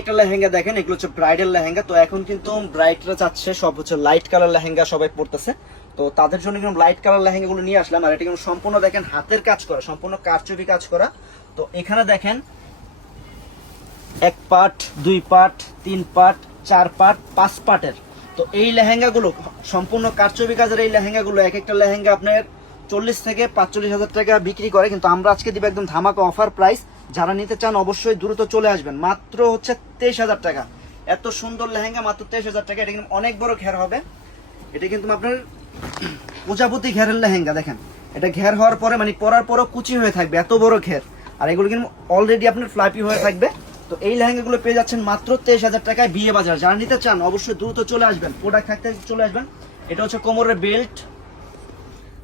একটা লেহেঙ্গা দেখেন, এগুলো হচ্ছে ব্রাইডাল লেহেঙ্গা। তো এখন কিন্তু ব্রাইডরা চাচ্ছে সব হচ্ছে লাইট কালার লেহেঙ্গা সবাই পড়তেছে, তো তাদের জন্য কিন্তু লাইট কালার লেহেঙ্গা গুলো নিয়ে আসলাম। আর এটা কিন্তু সম্পূর্ণ দেখেন হাতের কাজ করা, সম্পূর্ণ কারচুপি কাজ করা। তো এখানে দেখেন 1 পার্ট 2 পার্ট 3 পার্ট 4 পার্ট 5 পার্টের। তো এই লেহেঙ্গা গুলো সম্পূর্ণ কারচুপি কাজের এই লেহেঙ্গা গুলো এক একটা লেহেঙ্গা আপনার 40 থেকে 45 হাজার টাকা বিক্রি করে, কিন্তু আমরা আজকে দিব একদম ধামাকা অফার প্রাইস। যারা নিতে চান অবশ্যই দ্রুত চলে আসবেন, মাত্র হচ্ছে 23,000 টাকা। এত সুন্দর লেহেঙ্গা মাত্র 23,000 টাকা। এটা কিন্তু অনেক বড় ঘের হবে, এটা কিন্তু আপনার প্রজাপতি ঘেরের লেহেঙ্গা। দেখেন এটা ঘের হওয়ার পরে মানে পরার পরও কুচি হয়ে থাকবে, এত বড় ঘের। আর এগুলো কিন্তু অলরেডি আপনার ফ্লাপি হয়ে থাকবে। তো এই লেহেঙ্গাগুলো পেয়ে যাচ্ছেন মাত্র 23,000 টাকায় বিয়ে বাজার। যারা নিতে চান অবশ্যই দ্রুত চলে আসবেন, প্রোডাক্ট থাকতে চলে আসবেন। এটা হচ্ছে কোমরের বেল্ট,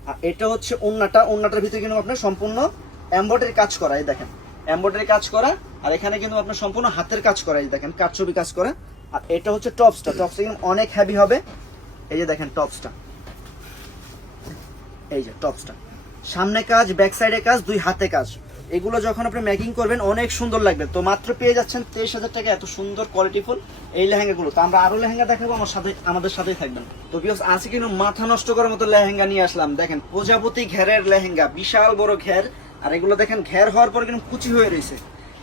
আর এটা হচ্ছে ওন্নাটা। ওন্নাটার ভিতরে কিন্তু আপনার সম্পূর্ণ এমব্রয়ডারি কাজ করা, এই দেখেন এমব্রয়ডারি কাজ করা। আর এখানে কিন্তু আপনার সম্পূর্ণ হাতের কাজ করা, এই দেখেন কারচুপি কাজ করা। আর এটা হচ্ছে টপসটা, টপসটা কিন্তু অনেক হেভি হবে। এই যে দেখেন টপসটা, এই যে টপসটা সামনে কাজ, ব্যাক সাইডে কাজ, 2 হাতে কাজ। এগুলো যখন আপনি মেকিং করবেন অনেক সুন্দর লাগবে। তো মাত্র পেয়ে যাচ্ছেন 23,000 টাকা এত সুন্দর কোয়ালিটিফুল এই লেহেঙ্গাগুলো। তো আমরা আরো লেহেঙ্গা দেখাবো, আমাদের সাথেই থাকবেন। তো ভিউয়ার্স আজকে কিন্তু মাথা নষ্ট করার মতো লেহেঙ্গা নিয়ে আসলাম। দেখেন প্রজাপতি ঘেরের লেহেঙ্গা, বিশাল বড় ঘের। আর এগুলো দেখেন ঘের হওয়ার পরে কিন্তু কুচি হয়ে রয়েছে।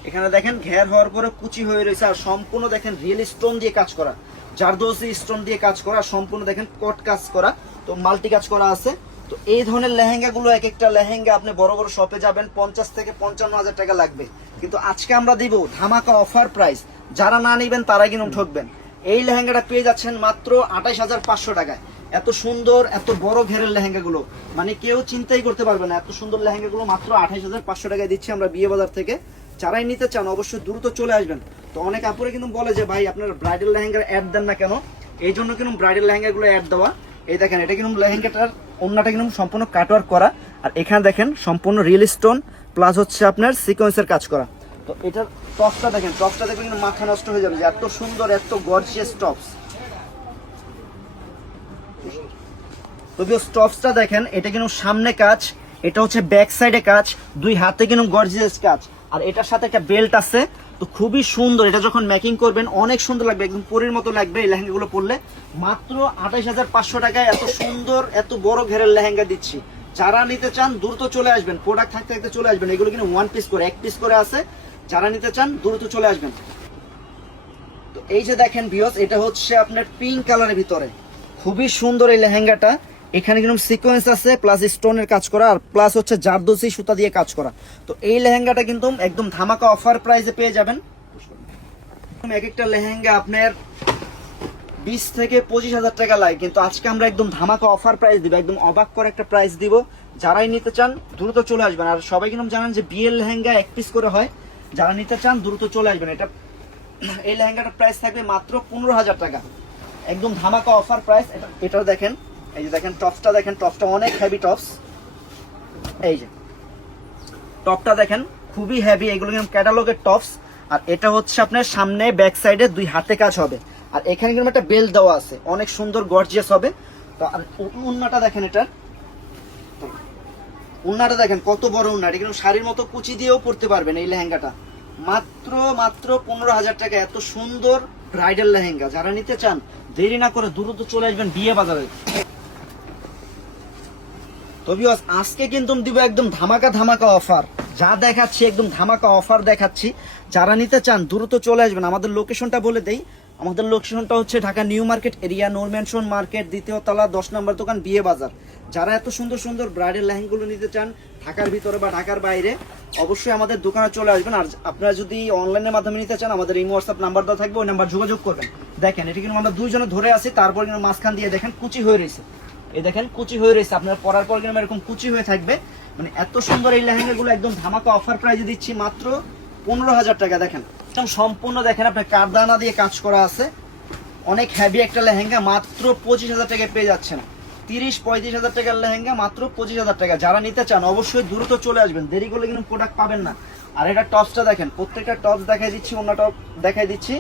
এখানে দেখেন ঘের হওয়ার পরে কুচি হয়ে রয়েছে। আর সম্পূর্ণ দেখেন রিয়েল স্টোন দিয়ে কাজ করা, জারদৌসি স্টোন দিয়ে কাজ করা, সম্পূর্ণ দেখেন কট কাজ করা, তো মাল্টি কাজ করা আছে। তো এই ধরনের লেহেঙ্গাগুলো এক একটা লেহেঙ্গা আপনি বড় বড় শপে যাবেন 50 থেকে 55 হাজার টাকা লাগবে, কিন্তু আজকে আমরা দিব ধামাকা অফার প্রাইস। যারা না নেবেন তারাই কিন্তু ঠকবেন। এই লেহেঙ্গাটা পেয়ে যাচ্ছেন মাত্র 28,500 টাকায়। এত সুন্দর এত বড় ঘেরের লেহেঙ্গাগুলো মানে কেউ চিন্তাই করতে পারবে না। এত সুন্দর লেহেঙ্গাগুলো মাত্র 28,500 টাকায় দিচ্ছি আমরা বিয়ে বাজার থেকে। যারাই নিতে চান অবশ্যই দ্রুত চলে আসবেন। তো অনেক আপুরে কিন্তু বলে যে ভাই আপনারা ব্রাইডাল লেহেঙ্গার অ্যাড দেন না কেন, এই জন্য কিন্তু ব্রাইডাল লেহেঙ্গাগুলো অ্যাড দেওয়া। এই দেখেন এটা কিন্তু লেহেঙ্গাটার ওন্নাটা কিন্তু সম্পূর্ণ কাটওয়ার্ক করা। আর এখানে দেখেন সম্পূর্ণ রিয়েল স্টোন প্লাস হচ্ছে আপনার সিকোয়েন্সের কাজ করা। তো এটার টপসটা দেখেন, টপসটা দেখবেন কিন্তু মাথা নষ্ট হয়ে যাবে যে এত সুন্দর এত গর্জিয়াস টপস। তো টপসটা দেখেন এটা কিন্তু সামনে কাজ, এটা হচ্ছে ব্যাক সাইডে কাজ, 2 হাতে কিন্তু গর্জিয়াস কাজ। আর এটার সাথে একটা বেল্ট আছে। তো খুবই সুন্দর, এটা যখন মেকিং করবেন অনেক সুন্দর লাগবে, একদম পরীর মতো লাগবে এই লেহেঙ্গাগুলো পরলে। মাত্র 28,500 টাকায় এত সুন্দর এত বড় ঘেরের লেহেঙ্গা দিচ্ছি। যারা নিতে চান দ্রুত চলে আসবেন, প্রোডাক্ট থাকতে থাকতে চলে আসবেন। এগুলো কিন্তু 1 পিস করে 1 পিস করে আছে, যারা নিতে চান দ্রুত চলে আসবেন। তো এই যে দেখেন ভিউয়ার্স এটা হচ্ছে আপনার পিঙ্ক কালারের ভিতরে, খুবই সুন্দর এই লেহেঙ্গাটা। এখানে কিন্তু সিকোয়েন্স আছে প্লাস স্টোনের কাজ করা, আর প্লাস হচ্ছে জারদৌসি সুতা দিয়ে কাজ করা। তো এই লেহেঙ্গাটা কিন্তু একদম ধামাকা অফার প্রাইসে পেয়ে যাবেন। এক একটা লেহেঙ্গা আপনার 20 থেকে 25,000 টাকা লাগে, কিন্তু আজকে আমরা একদম ধামাকা অফার প্রাইস দিব, একদম অবাক করে একটা প্রাইস দিব। যারাই নিতে চান দ্রুত চলে আসবেন। আর সবাই কিন্তু জানেন যে বিয়ের লেহেঙ্গা 1 পিস করে হয়, যারা নিতে চান দ্রুত চলে আসবেন। এটা এই লেহেঙ্গাটার প্রাইস থাকবে মাত্র 15,000 টাকা, একদম ধামাকা অফার প্রাইস। এটা দেখেন, এই যে দেখেন টপসটা দেখেন, টপসটা অনেক হেভি টপস। এই যে টপটা দেখেন খুবই হেভি, এগুলো কিন্তু ক্যাটালগের টপস। আর এটা হচ্ছে আপনার সামনে ব্যাক সাইডে 2 হাতে কাজ হবে। আর এখানে কিন্তু একটা বেল্ট দেওয়া আছে, অনেক সুন্দর গর্জিয়াস হবে। তো আর উন্নাটা দেখেন, এটার উন্নাটা দেখেন কত বড় উন্না, এটা কিন্তু শাড়ির মতো কুচি দিয়েও পরতে পারবেন এই লেহেঙ্গাটা। মাত্র 15,000 টাকা এত সুন্দর ব্রাইডাল লেহেঙ্গা। যারা নিতে চান দেরি না করে দ্রুত চলে আসবেন বিয়ে বাজারে। তো ভিউয়ার্স আজকে কিন্তু দিব একদম ধামাকা ধামাকা অফার, যা দেখাচ্ছি একদম ধামাকা অফার দেখাচ্ছি। যারা নিতে চান দ্রুত চলে আসবেন। আমাদের লোকেশনটা বলে দেই, আমাদের লোকেশনটা হচ্ছে ঢাকা নিউ মার্কেট এরিয়া, নূর ম্যানশন মার্কেট, 2য় তলা, 10 নম্বর দোকান, বিয়ে বাজার। যারা এত সুন্দর সুন্দর ব্রাইডাল লেহেঙ্গাগুলো নিতে চান ঢাকার ভিতরে বা ঢাকার বাইরে অবশ্যই আমাদের দোকানে চলে আসবেন। আর আপনারা যদি অনলাইনের মাধ্যমে নিতে চান আমাদের এই হোয়াটসঅ্যাপ নাম্বার দেওয়া থাকবে, ওই নাম্বার যোগাযোগ করবেন। দেখেন এটা কিন্তু আমরা 2 জনে ধরে আছি, তারপর কিন্তু মাঝখান দিয়ে দেখেন কুচি হয়ে রয়েছে। এই দেখেন কুচি হয়ে রয়েছে, আপনার পরার পর কিন্তু এরকম কুচি হয়ে থাকবে। মানে এত সুন্দর এই লেহেঙ্গাগুলো একদম ধামাকা অফার প্রাইসে দিচ্ছি মাত্র 15,000 টাকা। দেখেন একদম সম্পূর্ণ দেখেন আপনার কারদানা দিয়ে কাজ করা আছে, অনেক হেভি একটা লেহেঙ্গা মাত্র 25,000 টাকায় পেয়ে যাচ্ছেন। 30-35 হাজার টাকার লেহেঙ্গা মাত্র 25,000 টাকা। যারা নিতে চান অবশ্যই দ্রুত চলে আসবেন, দেরি করলে কিন্তু প্রোডাক্ট পাবেন না। আর এটা টপসটা দেখেন, প্রত্যেকটা টপস দেখাই দিচ্ছি, অন্য টপ দেখাই দিচ্ছি।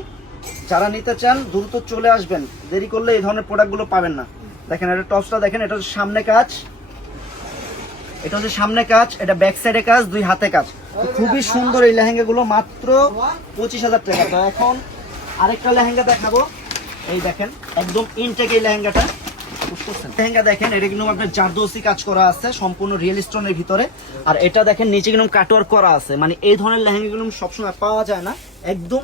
যারা নিতে চান দ্রুত চলে আসবেন, দেরি করলে এই ধরনের প্রোডাক্টগুলো পাবেন না। দেখেন এটা টপসটা দেখেন, এটা হচ্ছে সামনে কাজ, এটা হচ্ছে সামনে কাজ, এটা ব্যাক সাইডে কাজ, 2 হাতে কাজ। খুবই সুন্দর এই লেহেঙ্গাগুলো মাত্র 25,000 টাকা। তো এখন আরেকটা লেহেঙ্গা দেখাবো, এই দেখেন একদম ইনটেক এই লেহেঙ্গাটা। লেহেঙ্গা দেখেন এটা কিন্তু আপনার জারদৌসি কাজ করা আছে সম্পূর্ণ রিয়েল স্টোনের ভিতরে। আর এটা দেখেন নিচে কিন্তু কাটওয়ার্ক করা আছে, মানে এই ধরনের লেহেঙ্গাগুলো সবসময় পাওয়া যায় না, একদম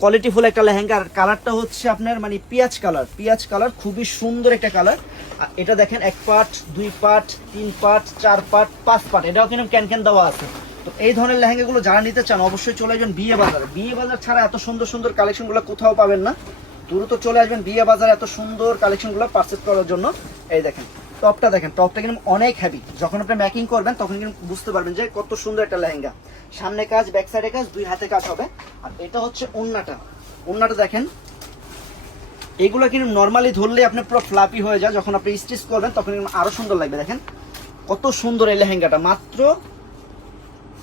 কোয়ালিটিফুল একটা লেহেঙ্গা। আর কালারটা হচ্ছে আপনার মানে পিঁয়াজ কালার, খুবই সুন্দর একটা কালার। আর এটা দেখেন 1 part 2 part 3 part 4 part 5 part, এটাও কিন্তু ক্যান দেওয়া আছে। তো এই ধরনের লেহেঙ্গাগুলো যারা নিতে চান অবশ্যই চলে আসবেন বিয়ে বাজারে। বিয়ে বাজার ছাড়া এত সুন্দর সুন্দর কালেকশনগুলো কোথাও পাবেন না, দ্রুত চলে আসবেন বিয়ে বাজারে এত সুন্দর কালেকশনগুলো পারচেজ করার জন্য। এই দেখেন টপটা দেখেন, টপটা কিন্তু অনেক হেভি, যখন আপনি মেকিং করবেন তখন কিন্তু বুঝতে পারবেন যে কত সুন্দর একটা লেহেঙ্গা। সামনে কাজ, ব্যাক সাইডে কাজ, 2 হাতে কাজ হবে। আর এটা হচ্ছে ওন্নাটা দেখেন, এগুলো কিন্তু নর্মালি ধরলে আপনি পুরো ফ্লাপি হয়ে যায়, যখন আপনি স্টিচ করবেন তখন কিন্তু আরো সুন্দর লাগবে। দেখেন কত সুন্দর এই লেহেঙ্গাটা, মাত্র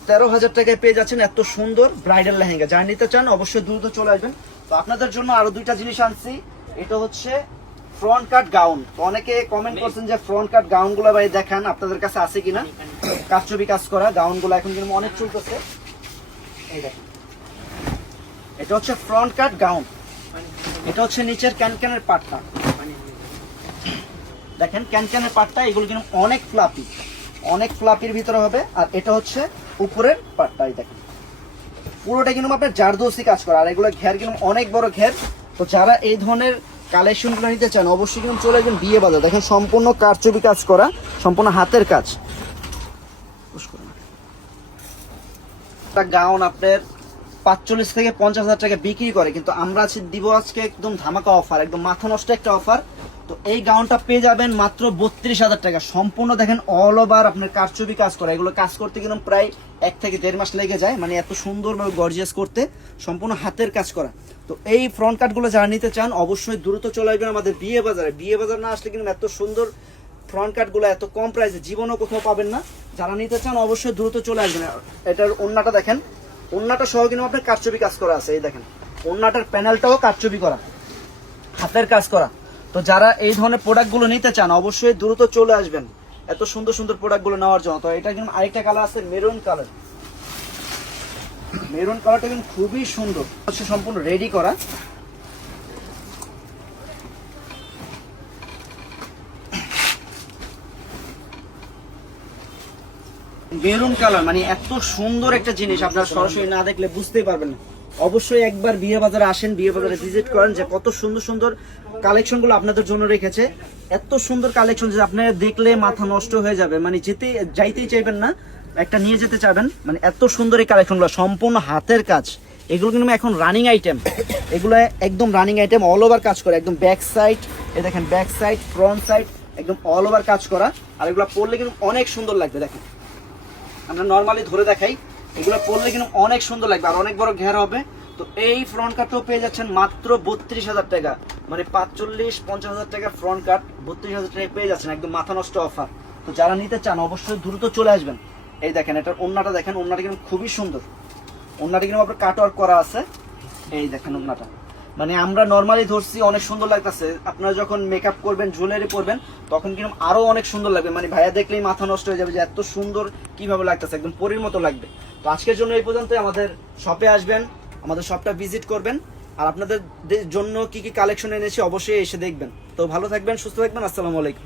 13,000 টাকায় পেয়ে যাচ্ছেন এত সুন্দর ব্রাইডাল লেহেঙ্গা। যারা নিতে চান অবশ্যই দ্রুত চলে আসবেন। তো আপনাদের জন্য আরো 2টা জিনিস আনছি, এটা হচ্ছে ফ্রন্ট কাট গাউন। তো অনেকে কমেন্ট করছেন যে ফ্রন্ট কাট গাউন গুলো ভাই দেখান, আপনাদের কাছে আছে কিনা। কারচুপি কাজ করা গাউন গুলো এখন কিন্তু অনেক চলতেছে। এই দেখেন এটা হচ্ছে ফ্রন্ট কাট গাউন, এটা হচ্ছে নিচের ক্যানক্যানের পাটটা, দেখেন ক্যানক্যানের পাটটা, এগুলো কিন্তু অনেক ফ্লাপির ভিতরে হবে। আর এটা হচ্ছে উপরের পাটটা, এই দেখেন পুরোটা কিন্তু আপনার জারদৌসি কাজ করা। আর এগুলো ঘের কিন্তু অনেক বড় ঘের। তো যারা এই ধরনের কালেকশনগুলো নিতে চান অবশ্যই কিন্তু চলে আসবেন বিয়ে বাজার। দেখেন সম্পূর্ণ কারচুপি কাজ করা, সম্পূর্ণ হাতের কাজ। গাউন আপনার 45 থেকে 50,000 টাকা বিক্রি করে, কিন্তু আমরা দিব আজকে একদম ধামাকা অফার, একদম মাথা নষ্ট একটা অফার। তো এই গাউনটা পেয়ে যাবেন মাত্র 32,000 টাকা। সম্পূর্ণ দেখেন অল ওভার আপনার কারচুপি কাজ করা, এগুলো কাজ করতে কিন্তু প্রায় 1 থেকে 1.5 মাস লেগে যায়, মানে এত সুন্দরভাবে গর্জিয়াস করতে, সম্পূর্ণ হাতের কাজ করা। তো এই ফ্রন্ট কাটগুলো যারা নিতে চান অবশ্যই দ্রুত চলে আসবেন আমাদের বিয়ে বাজারে। বিয়ে বাজার না আসলে কিন্তু এত সুন্দর ফ্রন্ট কাটগুলো এত কম প্রাইসে জীবনও কোথাও পাবেন না। যারা নিতে চান অবশ্যই দ্রুত চলে আসবেন। এটার ওন্নাটা দেখেন, ওন্নাটা সহ কিন্তু আপনার কারচুপি কাজ করা আছে। এই দেখেন ওন্নাটার প্যানেলটাও কারচুপি করা, হাতের কাজ করা। তো যারা এই ধরনের প্রোডাক্টগুলো নিতে চান অবশ্যই দ্রুত চলে আসবেন এত সুন্দর সুন্দর প্রোডাক্টগুলো নেওয়ার জন্য। তো এটা কিন্তু আরেকটা কালার আছে মেরুন কালারটা কিন্তু খুবই সুন্দর, হচ্ছে সম্পূর্ণ রেডি করা। মেরুন কালার মানে এত সুন্দর একটা জিনিস, আপনারা সরাসরি না দেখলে বুঝতেই পারবেন না। অবশ্যই একবার বিয়ে বাজারে আসেন, বিয়ে বাজারে ভিজিট করেন, যে কত সুন্দর সুন্দর কালেকশন গুলো আপনাদের জন্য রেখেছে। এত সুন্দর কালেকশন যে আপনারা দেখলে মাথা নষ্ট হয়ে যাবে, মানে যাইতেই চাইবেন না, একটা নিয়ে যেতে চাইবেন। মানে এত সুন্দর এই কালেকশন গুলো সম্পূর্ণ হাতের কাজ, এগুলো কিন্তু এখন রানিং আইটেম, এগুলো একদম রানিং আইটেম, অল ওভার কাজ করে, একদম ব্যাক সাইড, এই দেখেন ব্যাক সাইড ফ্রন্ট সাইড একদম অল ওভার কাজ করা। আর এগুলো পরলে কিন্তু অনেক সুন্দর লাগবে। দেখেন আমরা নর্মালি ধরে দেখাই, এগুলো পরলে কিন্তু অনেক সুন্দর লাগবে আর অনেক বড় ঘের হবে। তো এই ফ্রন্ট কাটও পেয়ে যাচ্ছেন মাত্র 32,000 টাকা, মানে 45-50,000 টাকা ফ্রন্ট কাট 32,000 টাকায় পেয়ে যাচ্ছেন, একদম মাথা নষ্ট অফার। তো যারা নিতে চান অবশ্যই দ্রুত চলে আসবেন। এই দেখেন এটার ওন্নাটা দেখেন, ওন্নাটা কিন্তু খুবই সুন্দর, ওন্নাটা কিন্তু আপনার কাট ওয়ার্ক করা আছে। এই দেখেন ওন্নাটা, মানে আমরা নর্মালি ধরছি অনেক সুন্দর লাগতেছে, আপনারা যখন মেকআপ করবেন জুয়েলারি পরবেন তখন কিন্তু আরো অনেক সুন্দর লাগবে, মানে ভাইয়া দেখলেই মাথা নষ্ট হয়ে যাবে যে এত সুন্দর কিভাবে লাগতেছে, একদম পরীর মতো লাগবে। তো আজকের জন্য এই পর্যন্ত, আমাদের শপে আসবেন, আমাদের শপটা ভিজিট করবেন, আর আপনাদের জন্য কি কি কালেকশন এনেছি অবশ্যই এসে দেখবেন। তো ভালো থাকবেন, সুস্থ থাকবেন, আসসালামু আলাইকুম।